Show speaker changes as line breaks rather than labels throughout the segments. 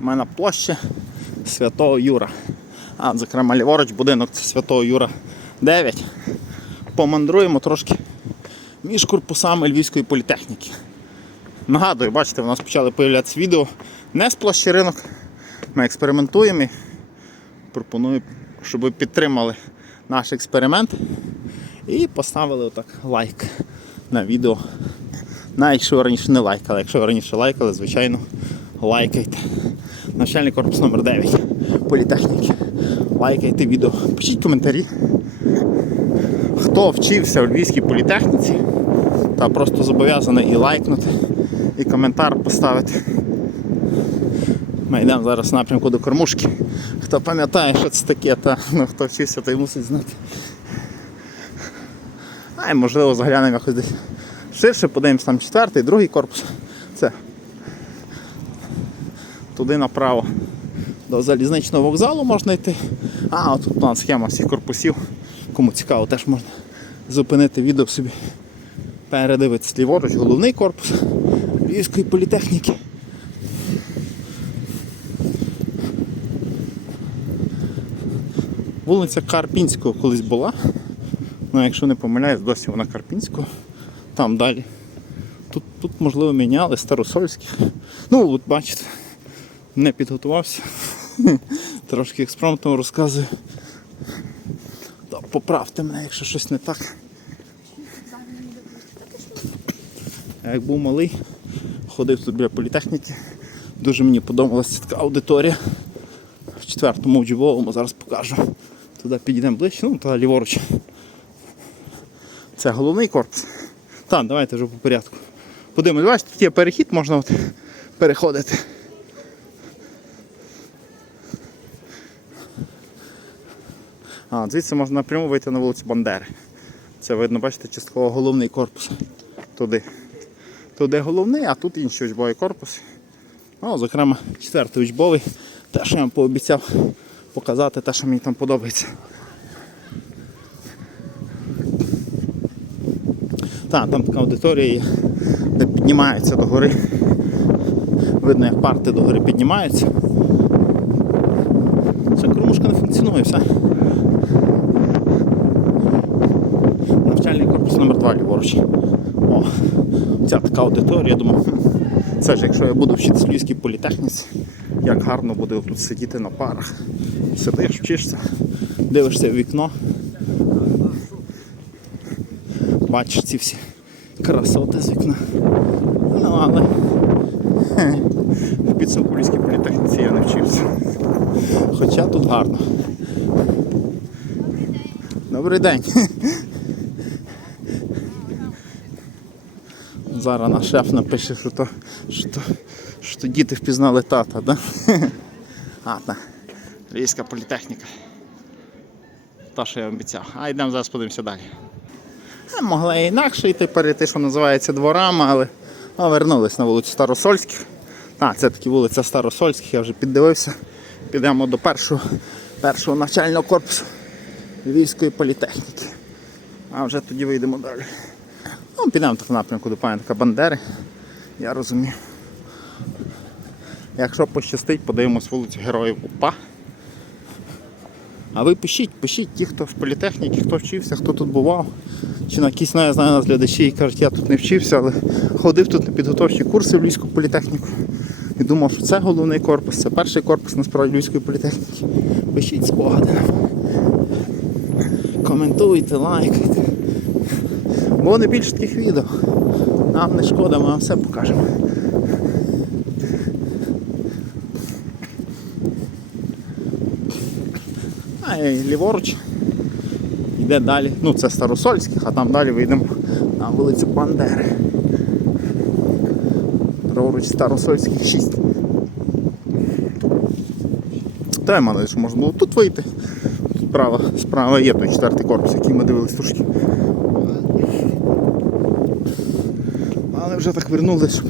У мене площа Святого Юра. А, зокрема, ліворуч будинок це Святого Юра 9. Помандруємо трошки між корпусами Львівської політехніки. Нагадую, бачите, в нас почали появлятися відео не з площі ринок. Ми експериментуємо і пропоную, щоб ви підтримали наш експеримент і поставили отак лайк на відео. Навіть якщо ви раніше не лайкали, якщо ви раніше лайкали, звичайно, лайкайте. Навчальний корпус номер 9 політехніки. Лайкайте відео. Пишіть коментарі. Хто вчився у Львівській політехніці, та просто зобов'язаний і лайкнути, і коментар поставити. Ми йдемо зараз в напрямку до кормушки. Хто пам'ятає, що це таке, та ну, хто вчився, той мусить знати. А й можливо заглянемо якось десь ширше, подивимось там четвертий, другий корпус. Це туди направо. До залізничного вокзалу можна йти. А, тут план схема всіх корпусів. Кому цікаво, теж можна зупинити відео собі. Передивитися ліворуч, головний корпус Львівської політехніки. Вулиця Карпінського колись була. Ну, якщо не помиляюсь, досі вона Карпінського. Там далі. Тут, тут можливо, міняли старосольських. Ну, от бачите, не підготувався. Трошки експромтом розказую. То поправте мене, якщо щось не так. Я як був малий, ходив тут біля політехніки. Дуже мені подобалася така аудиторія. В четвертому учбовому зараз покажу. Туди підійдемо ближче, ну туди ліворуч. Це головний корпус. Так, давайте вже по порядку. Подивимось, бачите, тут є перехід, можна от переходити. А, звідси можна напряму вийти на вулицю Бандери. Це видно, бачите, частково головний корпус. Туди. Туди головний, а тут інший учбовий корпус. Ну, зокрема, четвертий учбовий. Те, що я вам пообіцяв показати, те, що мені там подобається. Так, там така аудиторія є, де піднімаються до гори. Видно, як парти до гори піднімаються. Ця кормушка не функціонує, все. Навчальний корпус номер 2 ліворуч. О, ця така аудиторія, я думаю, це ж якщо я буду вчитися в Львівській політехніці, як гарно буде тут сидіти на парах. Сидиш, вчишся, дивишся в вікно. Бачиш ці всі красоти з вікна. Ну, але в підсумку Львівській політехніці я не вчився. Хоча тут гарно. Добрий день. Зараз наш шеф напише, що то, що то, що діти впізнали тата, да? А, так. Львівська політехніка. Та, що я обіцяв. А йдемо зараз подивимося далі. Могла і інакше йти перейти, що називається дворами, але а, вернулись на вулицю Старосольських. А, це таки вулиця Старосольських, я вже піддивився. Підемо до першого, першого навчального корпусу Львівської політехніки. А вже тоді вийдемо далі. Ну, підемо так в напрямку до пам'ятника Бандери. Я розумію. Якщо пощастить, подивимось вулицю Героїв УПА. А ви пишіть, пишіть ті, хто в політехніці, хто вчився, хто тут бував. Чи на якісь, ну, я знаю, нас глядачі і кажуть, я тут не вчився, але ходив тут на підготовчі курси в Львівську політехніку. І думав, що це головний корпус, це перший корпус насправді Львівської політехніки. Пишіть спогади. Коментуйте, лайкайте. Бо не більше таких відео. Нам не шкода, ми вам все покажемо. А і ліворуч йде далі. Ну це Старосольських, а там далі вийдемо на вулицю Бандери. Праворуч Старосольських 6. Та я маю, що можна було тут вийти. Справа, справа є той четвертий корпус, який ми дивились трошки. Але вже так вернулись, щоб,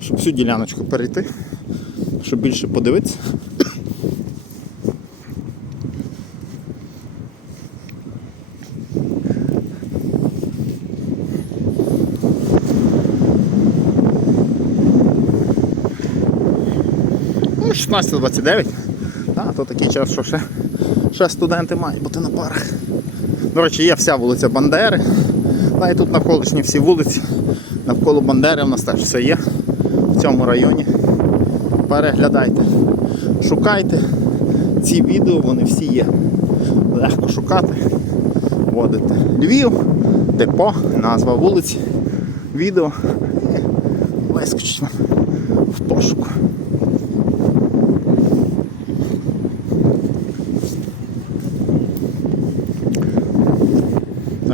щоб всю діляночку перейти, щоб більше подивитися. Ну, 16-29. А, то такий час, що ще, ще студенти мають бути на парах. До речі, є вся вулиця Бандери. Та тут навколишні всі вулиці. Навколо Бандери в нас теж все є в цьому районі. Переглядайте, шукайте ці відео, вони всі є. Легко шукати. Вводите Львів, депо, назва вулиці, відео і вискочить вам в пошуку.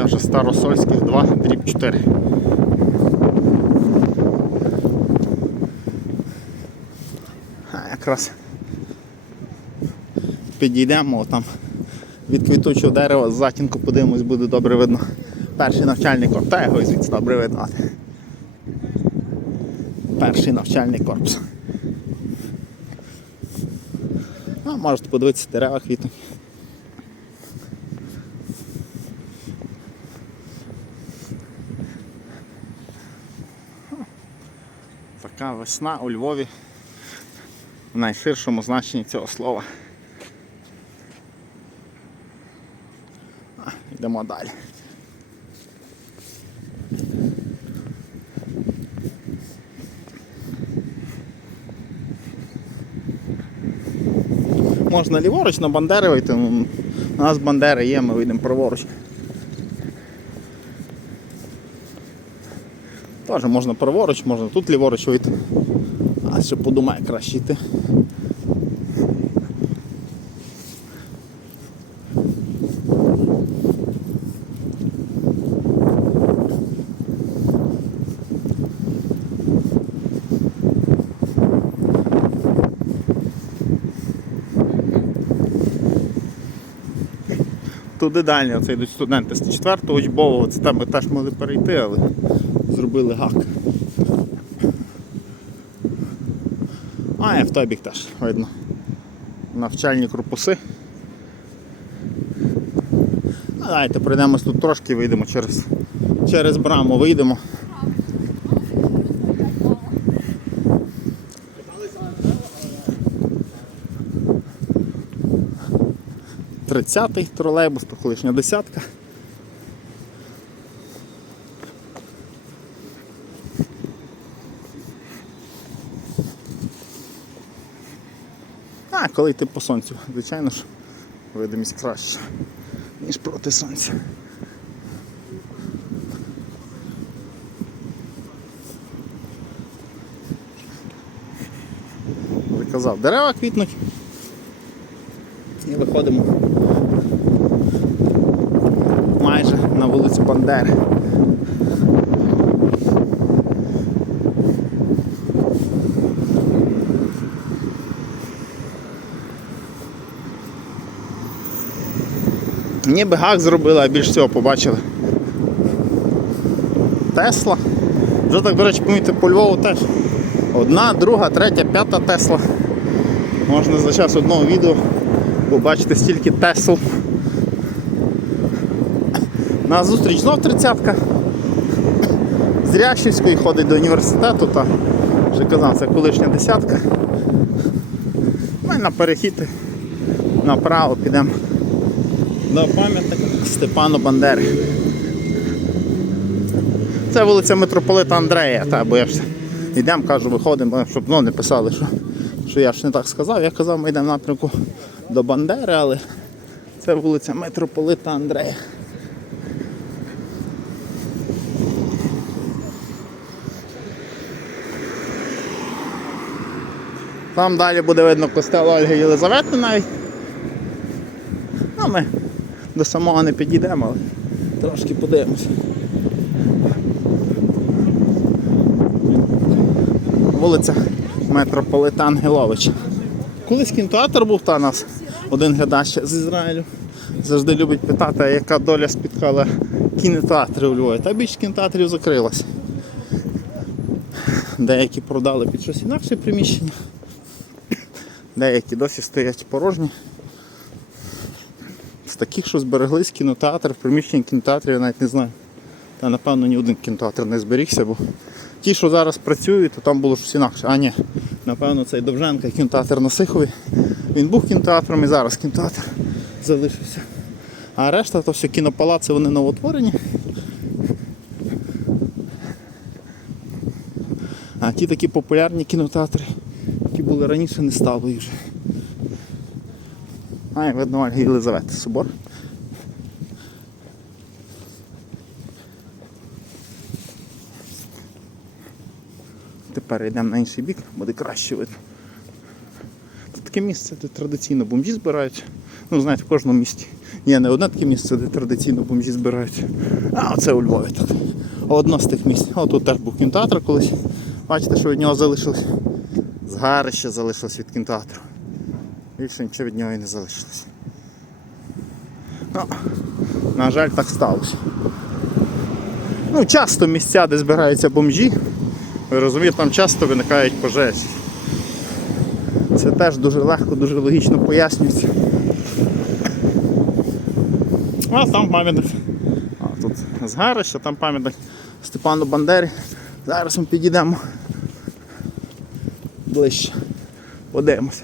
Вже Старосольських 2, дріб 4. А якраз підійдемо там від квітучого дерева з затінку подивимось, буде добре видно. Перший навчальний корпус. Та його і звідси добре видно. Перший навчальний корпус. А можете подивитися дерева квітнуть. Така весна у Львові в найширшому значенні цього слова. Йдемо далі. Можна ліворуч на Бандери вийти, у нас Бандери є, ми вийдемо праворуч. Теж можна праворуч, можна тут ліворуч вийти. А ще подумає краще йти. Туди далі, оце йдуть студенти з 4-го учбового, це там ми теж могли перейти, але зробили гак. А, і в той бік теж видно. Навчальні корпуси. А давайте пройдемось тут трошки, вийдемо через, через браму, вийдемо. Тридцятий тролейбус, то колишня десятка. А, коли йти по сонцю, звичайно ж, видимість краще, ніж проти сонця. Казав, дерева квітнуть. І виходимо майже на вулицю Бандери. Ніби гак зробили, а більш всього побачили. Тесла. Вже так, до речі, помітити по Львову теж. Одна, друга, третя, п'ята Тесла. Можна за час одного відео побачити стільки Тесл. На зустріч знов тридцятка. З Рящівської ходить до університету, та вже казав, це колишня десятка. Ми на перехід направо підемо до пам'ятника Степану Бандери. Це вулиця митрополита Андрея, та, бо я йдемо, кажу, виходимо, щоб ну, не писали, що, що я ж не так сказав. Я казав, ми йдемо в напрямку до Бандери, але це вулиця митрополита Андрея. Там далі буде видно костел Ольги Єлизавети навіть. Ну, ми до самого не підійдемо, але трошки подивимося. Вулиця Метрополита Ангеловича. Колись кінотеатр був та нас, один глядач з Ізраїлю. Завжди любить питати, яка доля спіткала кінотеатри у Львові. Та більше кінотеатрів закрилось. Деякі продали під щось інакше приміщення. Деякі досі стоять порожні. З таких, що збереглись кінотеатр, в приміщенні кінотеатрів я навіть не знаю. Та напевно ні один кінотеатр не зберігся, бо ті, що зараз працюють, то там було щось інакше. А ні, напевно, цей Довженка кінотеатр на Сихові. Він був кінотеатром і зараз кінотеатр залишився. А решта то все кінопалаци, вони новотворені. А ті такі популярні кінотеатри, які були раніше, не стало їх вже. А, і видно Єлизавети собор. Тепер йдемо на інший бік, буде краще видно. Це таке місце, де традиційно бомжі збираються. Ну, знаєте, в кожному місті є не одне таке місце, де традиційно бомжі збираються. А оце у Львові так. Одно з тих місць. О, тут теж був кінотеатр колись. Бачите, що від нього залишилось. Згарище залишилось від кінотеатру. Більше нічого від нього і не залишилось. Ну, на жаль, так сталося. Ну, часто місця, де збираються бомжі, ви розумієте, там часто виникають пожежі. Це теж дуже легко, дуже логічно пояснюється. А там пам'ятник. А тут згарище, там пам'ятник Степану Бандері. Зараз ми підійдемо ближче. Подивимося.